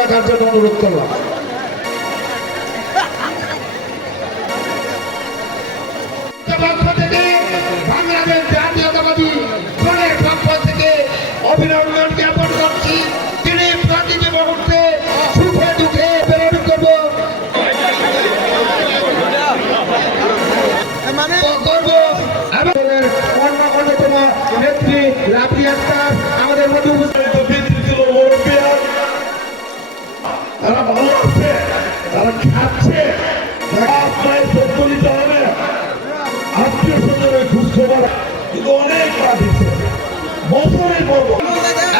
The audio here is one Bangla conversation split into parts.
রাখার জন্য অনুরোধ করলাম। পক্ষ থেকে বাংলাদেশ জাতীয়তাবাদী দলের পক্ষ থেকে অভিনন্দন জ্ঞাপন করছি। তিনি প্রতিটি মুহূর্তে সুখে দুঃখে প্রেরণ করব অন্যতম নেত্রী রাবড়ি আক্তার আমাদের মধ্যে তারা ভালো আছে, তারা খাচ্ছে, নিতে হবে, আত্মীয় স্বজনের খোঁজ খবর কিন্তু অনেক পাঠিয়েছে বছরের পর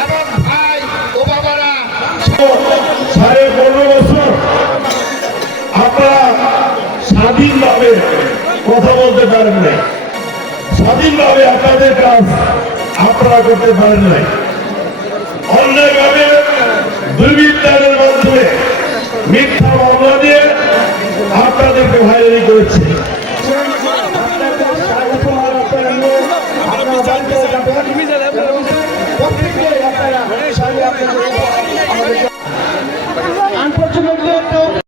এবং ভাই ও বাবারা 15.5 বছর আপনারা স্বাধীনভাবে কথা বলতে পারেন নাই, স্বাধীনভাবে আপনাদের কাজ আপনারা করতে পারেন নাই, অন্যায়ভাবে দুর্বৃত্তায়নের মাধ্যমে মিথ্যা মামলা দিয়ে আপনাদেরকে হয়রানি করেছে।